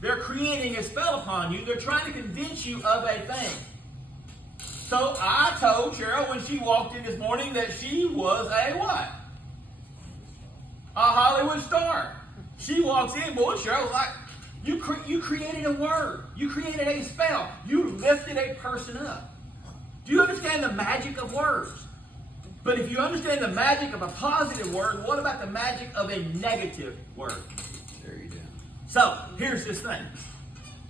They're creating a spell upon you. They're trying to convince you of a thing. So I told Cheryl when she walked in this morning that she was a what? A Hollywood star. She walks in, boy, Cheryl was like, you created a word. You created a spell. You lifted a person up. Do you understand the magic of words? But if you understand the magic of a positive word, what about the magic of a negative word? There you go. So, here's this thing.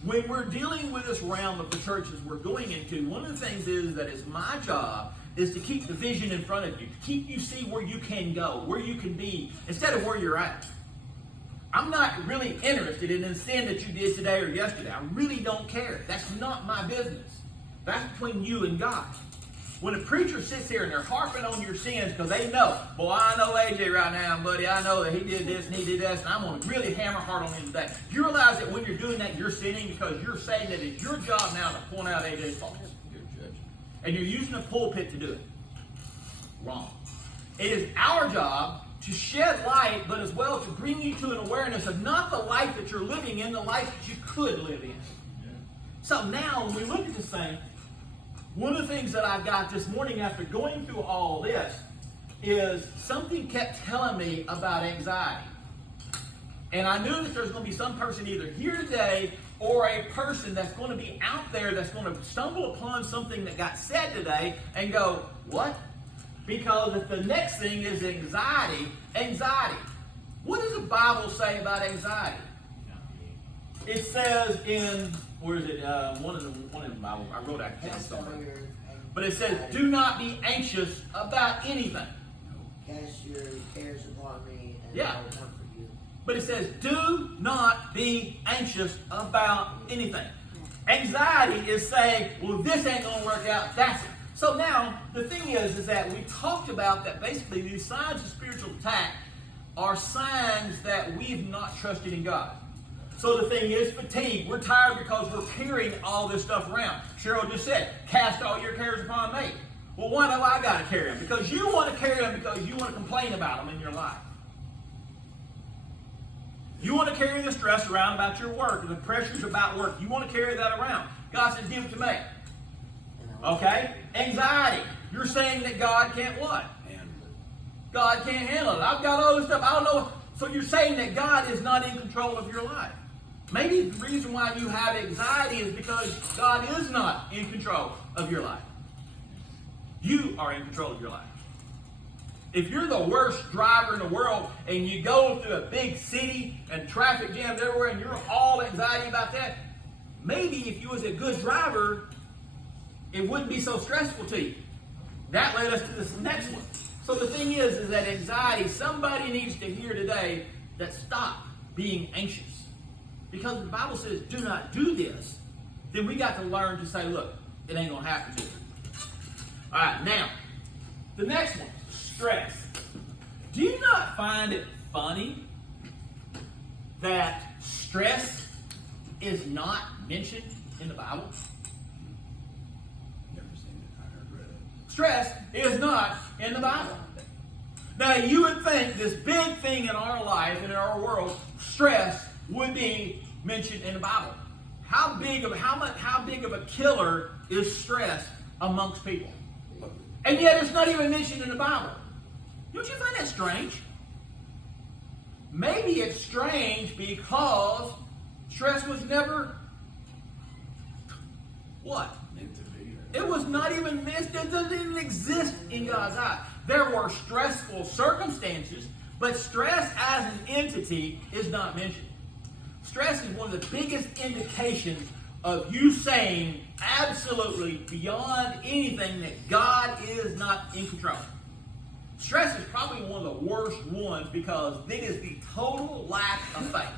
When we're dealing with this realm of the churches we're going into, one of the things is that it's my job is to keep the vision in front of you, to keep you see where you can go, where you can be, instead of where you're at. I'm not really interested in the sin that you did today or yesterday. I really don't care. That's not my business. That's between you and God. When a preacher sits here and they're harping on your sins because they know, boy, I know AJ right now, buddy. I know that he did this and he did this, and I'm going to really hammer hard on him today. You realize that when you're doing that, you're sinning because you're saying that it's your job now to point out AJ's faults. You're judging. And you're using a pulpit to do it. Wrong. It is our job to shed light, but as well to bring you to an awareness of not the life that you're living in, the life that you could live in. Yeah. So now, when we look at this thing, one of the things that I got this morning after going through all this is something kept telling me about anxiety. And I knew that there's going to be some person either here today or a person that's going to be out there that's going to stumble upon something that got said today and go, what? Because if the next thing is anxiety, what does the Bible say about anxiety? It says in, where is it? One of the Bible, I wrote out somewhere. But it says, do not be anxious about anything. Cast your cares upon me, and Yeah. I will comfort you. But it says, do not be anxious about anything. Anxiety is saying, well, this ain't going to work out, that's it. So now, the thing is that we talked about that basically these signs of spiritual attack are signs that we've not trusted in God. So the thing is fatigue. We're tired because we're carrying all this stuff around. Cheryl just said, cast all your cares upon me. Well, why do I got to carry them? Because you want to carry them because you want to complain about them in your life. You want to carry the stress around about your work, the pressures about work. You want to carry that around. God says, give it to me. Okay? Anxiety. You're saying that God can't what? Handle it. God can't handle it. I've got all this stuff. I don't know. So you're saying that God is not in control of your life. Maybe the reason why you have anxiety is because God is not in control of your life. You are in control of your life. If you're the worst driver in the world and you go through a big city and traffic jams everywhere and you're all anxiety about that, maybe if you was a good driver, it wouldn't be so stressful to you. That led us to this next one. So the thing is that anxiety, somebody needs to hear today that stop being anxious. Because the Bible says, do not do this. Then we got to learn to say, look, it ain't going to happen to you. All right, now, the next one, stress. Do you not find it funny that stress is not mentioned in the Bible? Never seen it. I read it. Stress is not in the Bible. Now, you would think this big thing in our life and in our world, stress, would be mentioned in the Bible. How big of a killer is stress amongst people? And yet it's not even mentioned in the Bible. Don't you find that strange? Maybe it's strange because stress was never what? It was not even it doesn't even exist in God's eye. There were stressful circumstances, but stress as an entity is not mentioned. Stress is one of the biggest indications of you saying absolutely beyond anything that God is not in control. Stress is probably one of the worst ones because it is the total lack of faith.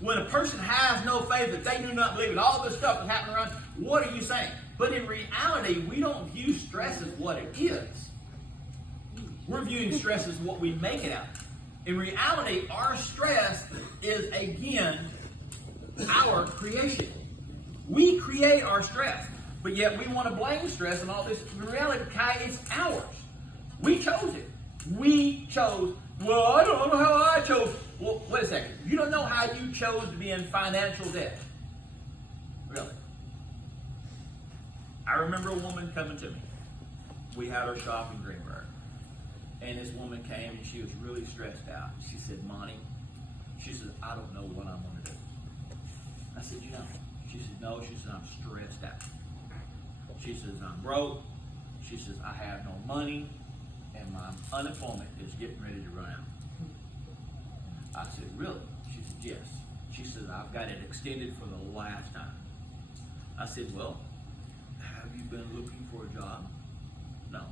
When a person has no faith, that they do not believe in all this stuff that's happening around, what are you saying? But in reality, we don't view stress as what it is. We're viewing stress as what we make it out. In reality, our stress is, again, our creation. We create our stress, but yet we want to blame stress and all this. In reality, Kai, it's ours. We chose it. We chose, well, I don't know how I chose. Well, wait a second. You don't know how you chose to be in financial debt. Really. I remember a woman coming to me. We had our shop in Greenberg. And this woman came and she was really stressed out. She said, Monty, she said, I don't know what I'm going to do. I said, you know. She said, no. She said, I'm stressed out. She says, I'm broke. She says, I have no money. And my unemployment is getting ready to run out. I said, really? She said, yes. She said, I've got it extended for the last time. I said, well, have you been looking for a job? No.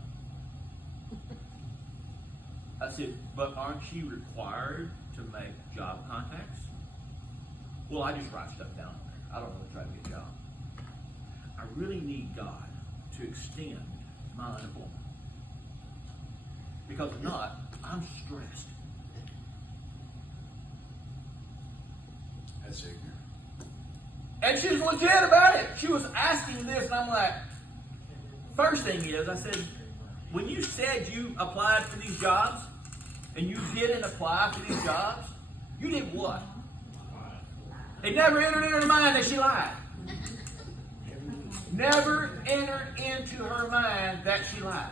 I said, but aren't you required to make job contacts? Well, I just write stuff down there. I don't really try to get a job. I really need God to extend my unemployment. Because if not, I'm stressed. That's ignorant. And she was legit about it. She was asking this, and I'm like, first thing is, I said, when you said you applied for these jobs, and you didn't apply for these jobs, you did what? It never entered into her mind that she lied. Never entered into her mind that she lied.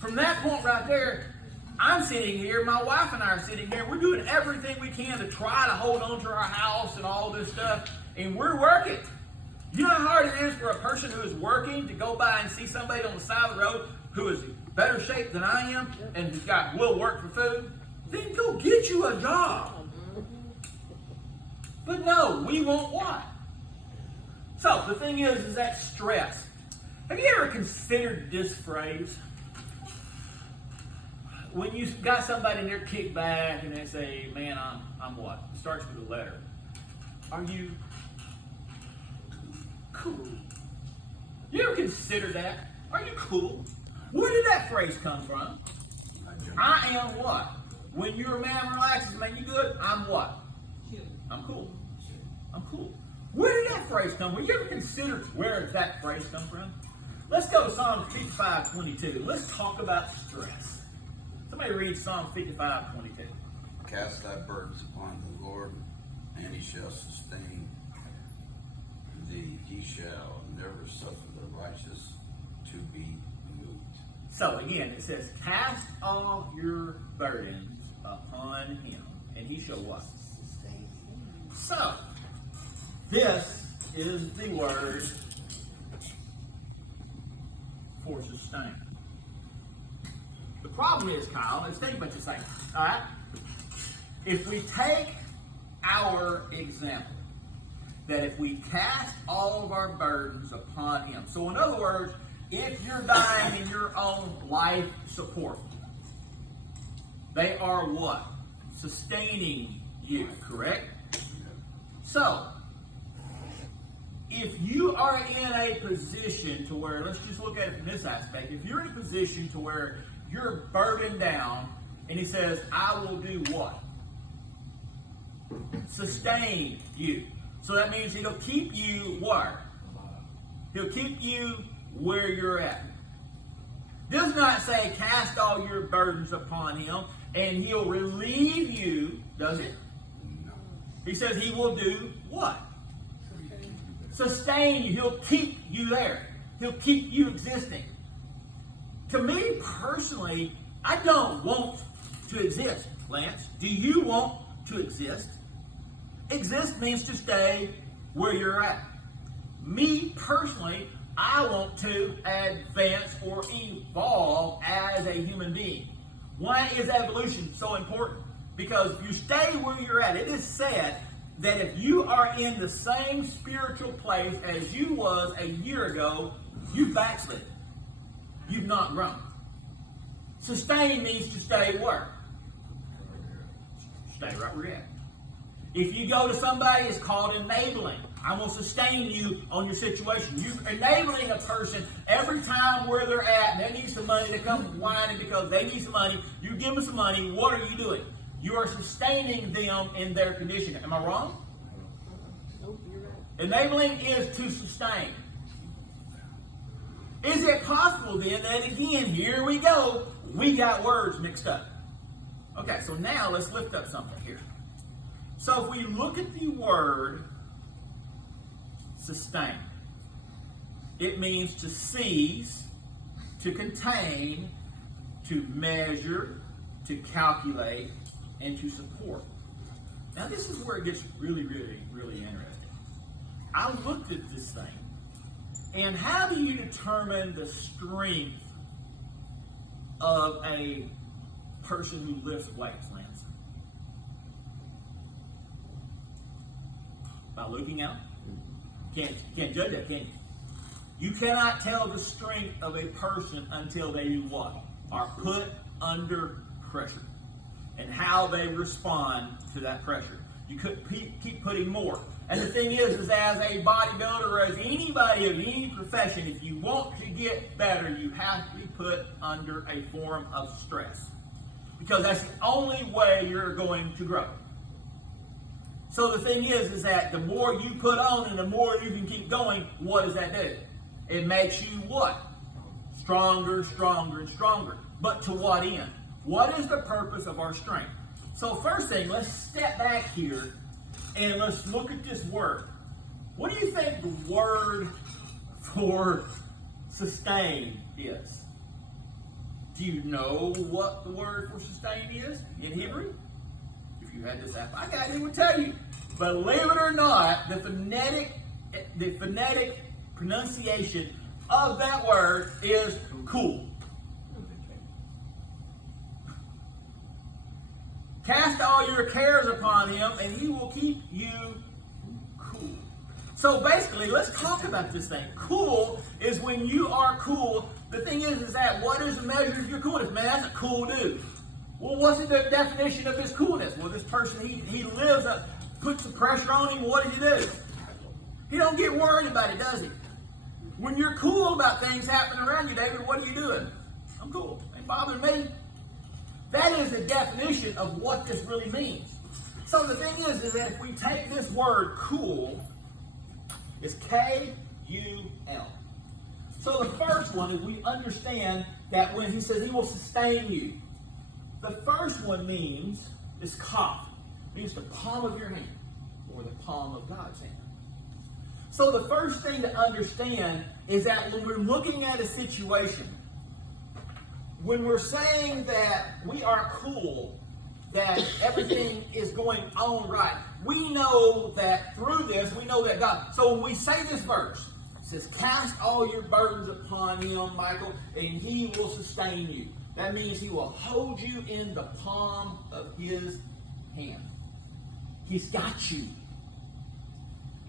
From that point right there, I'm sitting here, my wife and I are sitting here, we're doing everything we can to try to hold on to our house and all this stuff, and we're working. You know how hard it is for a person who is working to go by and see somebody on the side of the road who is in better shape than I am and who's will work for food? Then go get you a job. But no, we want what? So the thing is that stress. Have you ever considered this phrase? When you got somebody and they're kicked back and they say, man, I'm what? It starts with a letter. Are you cool? You ever consider that? Are you cool? Where did that phrase come from? I am what? When you're a man relaxes, man, you good? I'm what? I'm cool. I'm cool. Where did that phrase come from? You ever considered where did that phrase come from? Let's go to Psalm 55:22. Let's talk about stress. Somebody read Psalm 55:22. Cast thy burdens upon the Lord, and he shall sustain thee. He shall never suffer the righteous to be moved. So again, it says, cast all your burdens upon him, and he shall what? So, this is the word for sustain. The problem is, Kyle, let's think what you're saying. All right? If we take our example, that if we cast all of our burdens upon him. So in other words, if you're dying in your own life support, they are what? Sustaining you, correct? So, if you are in a position to where, let's just look at it from this aspect, if you're in a position to where you're burdened down, and he says, I will do what? Sustain you. So that means he'll keep you what? He'll keep you where you're at. Does not say cast all your burdens upon him and he'll relieve you, does it? No. He says he will do what? Sustain you. He'll keep you there. He'll keep you existing. To me personally, I don't want to exist, Lance. Do you want to exist? Exist means to stay where you're at. Me personally, I want to advance or evolve as a human being. Why is evolution so important? Because if you stay where you're at, it is said that if you are in the same spiritual place as you was a year ago, you've backslid. You've not grown. Sustain means to stay where? Stay right where you're at. If you go to somebody, it's called enabling. I will sustain you on your situation. You're enabling a person every time where they're at, and they need some money, they come whining because they need some money. You give them some money. What are you doing? You are sustaining them in their condition. Am I wrong? Nope, you're right. Enabling is to sustain. Is it possible then that again, here we go, we got words mixed up? Okay, so now let's lift up something here. So if we look at the word sustain, it means to seize, to contain, to measure, to calculate, and to support. Now this is where it gets really, really, really interesting. I looked at this thing, and how do you determine the strength of a person who lifts weights, Lance? By looking out? You can't judge that, can you? You cannot tell the strength of a person until they do what? Are put under pressure. And how they respond to that pressure. You could keep putting more. And the thing is as a bodybuilder or as anybody of any profession, if you want to get better, you have to be put under a form of stress. Because that's the only way you're going to grow. So the thing is that the more you put on and the more you can keep going, what does that do? It makes you what? Stronger, stronger, and stronger. But to what end? What is the purpose of our strength? So first thing, let's step back here and let's look at this word. What do you think the word for sustain is? Do you know what the word for sustain is in Hebrew? If you had this app, I got it would tell you. Believe it or not, the phonetic pronunciation of that word is cool. Cast all your cares upon him, and he will keep you cool. So basically, let's talk about this thing. Cool is when you are cool. The thing is that what is the measure of your coolness? Man, that's a cool dude. Well, what's the definition of his coolness? Well, this person, he lives up, puts the pressure on him. What does he do? He don't get worried about it, does he? When you're cool about things happening around you, David, what are you doing? I'm cool. Ain't bothering me. That is the definition of what this really means. So the thing is that if we take this word cool, it's K-U-L. So the first one is we understand that when he says he will sustain you, the first one means, is kaf, means the palm of your hand, or the palm of God's hand. So the first thing to understand is that when we're looking at a situation, when we're saying that we are cool, that everything is going on right, we know that through this, we know that God. So when we say this verse, it says, cast all your burdens upon him, Michael, and he will sustain you. That means he will hold you in the palm of his hand. He's got you.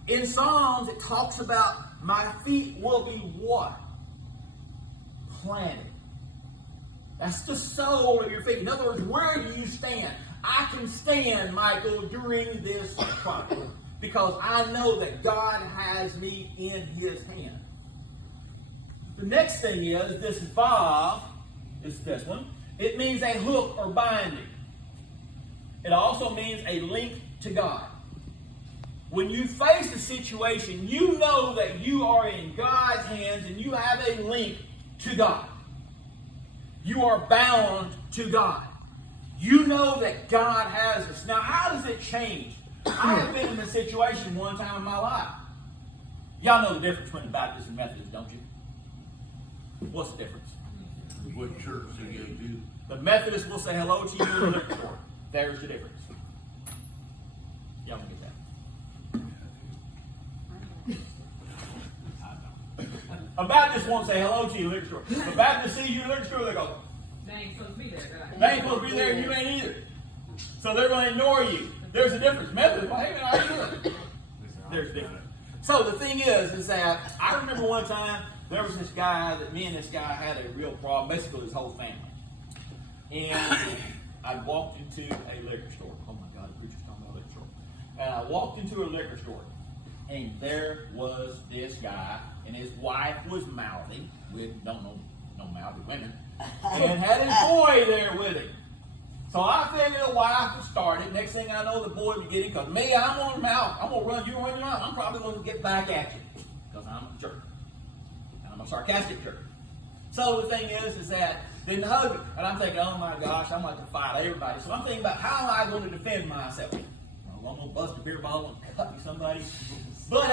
In Psalms, it talks about my feet will be what? Planted. That's the sole of your feet. In other words, where do you stand? I can stand, Michael, during this problem because I know that God has me in his hand. The next thing is this vav, is this one. It means a hook or binding. It also means a link to God. When you face a situation, you know that you are in God's hands and you have a link to God. You are bound to God. You know that God has us. Now, how does it change? I have been in a situation one time in my life. Y'all know the difference between the Baptists and Methodists, don't you? What's the difference? What church do you go to? The Methodists will say hello to you in the liquor store. There's the difference. Y'all can get that. A Baptist won't say hello to you in the liquor store. If a Baptist see you in the liquor store, they go, They ain't supposed to be there, right? they ain't supposed to be there and you ain't either. So they're going to ignore you. There's a difference. Methodist, well, hey man, how you doing? There's a difference. So the thing is that I remember one time there was this guy that me and this guy had a real problem, basically his whole family. And I walked into a liquor store. Oh my God, the preacher's talking about a liquor store. And I walked into a liquor store, and there was this guy, and his wife was mouthy, with don't know no mouthy women, and had his boy there with him. So I figured the wife would start it. Next thing I know, the boy would get it, because me, I'm on the mouth. I'm going to run, you run your mouth. I'm probably going to get back at you, because I'm a jerk. I'm a sarcastic jerk. So the thing is that then the husband, and I'm thinking, oh my gosh, I'm going to fight everybody. So I'm thinking about how am I going to defend myself? I'm I'm gonna bust a beer bottle and cut you somebody. But